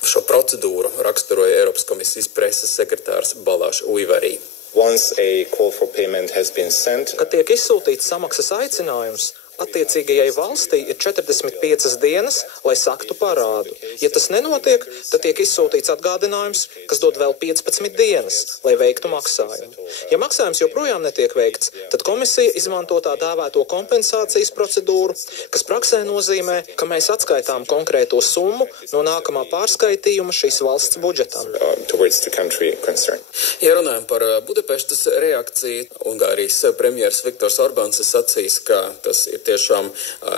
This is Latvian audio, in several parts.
Šo procedūru raksturoja Eiropas komisijas preses sekretārs Balazs Uivarī. Kad tiek izsūtīts samaksas aicinājums, attiecīgajai valstī ir 45 dienas, lai saktu parādu. Ja tas nenotiek, tad tiek izsūtīts atgādinājums, kas dod vēl 15 dienas, lai veiktu maksājumu. Ja maksājums joprojām netiek veikts, tad komisija izmanto tā dēvēto kompensācijas procedūru, kas praksē nozīmē, ka mēs atskaitām konkrēto summu no nākamā pārskaitījuma šīs valsts budžetam. Ja runājam par Budapeštas reakciju, Ungārijas premjers Viktors Orbāns ir sacījis, ka tas ir tiešām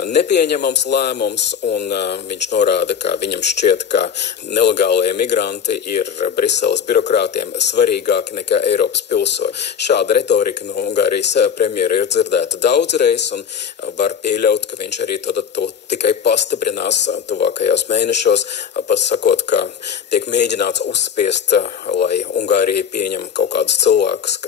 nepieņemams lēmums, un viņš norāda, ka viņam šķiet, ka nelegālie migranti ir Briseles birokrātiem svarīgāki nekā Eiropas pilsoņi. Šāda retorika no Ungārijas premjera ir dzirdēta daudzreiz, un var pieļaut, ka viņš arī to tikai pastiprinās tuvākajos mēnešos, pasakot, ka tiek mēģināts uzspiest, lai Ungārija pieņem kaut kādus cilvēkus,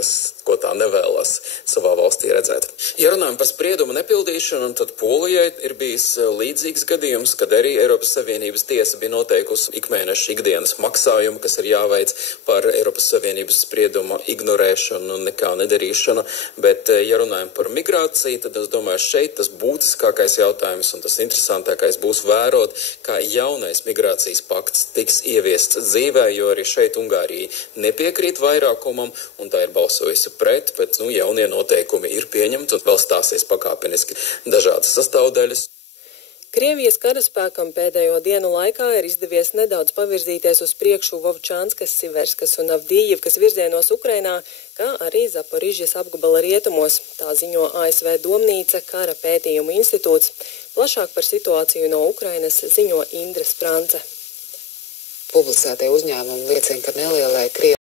ko tā nevēlas savā valstī redzēt. Ja runājam par spriedumu nepildīšanu, tad Polijai ir bijis līdzīgs gadījums, kad arī Eiropas Savienības tiesa bija noteikusi ikmēneša ikdienas maksājumu, kas ir jāveic par Eiropas Savienības spriedumu ignorēšanu un nekā nedarīšanu. Bet, ja runājam par migrāciju, tad es domāju, šeit tas būtiskākais jautājums un tas interesantākais būs vērot, kā jaunais migrācijas pakts tiks ieviests dzīvē, jo arī šeit Ungārija nepiekrīt vairākumam, un tā ir balsojusi pret, bet jaunie noteikumi ir pieņemti un vēl stāsies pakāpeniski dažādas sastāvdaļas. Krievijas karaspēkam pēdējo dienu laikā ir izdevies nedaudz pavirzīties uz priekšu Vovčanskas, Siverskas un Avdijivkas virzienos Ukrainā, kā arī Zaporižjas apgabala rietumos. Tā ziņo ASV Domnīca Kara pētījumu institūts. Plašāk par situāciju no Ukrainas ziņo Indra Sprance. Publicētie uzņēmumi liecina, ka nelielai Krievijas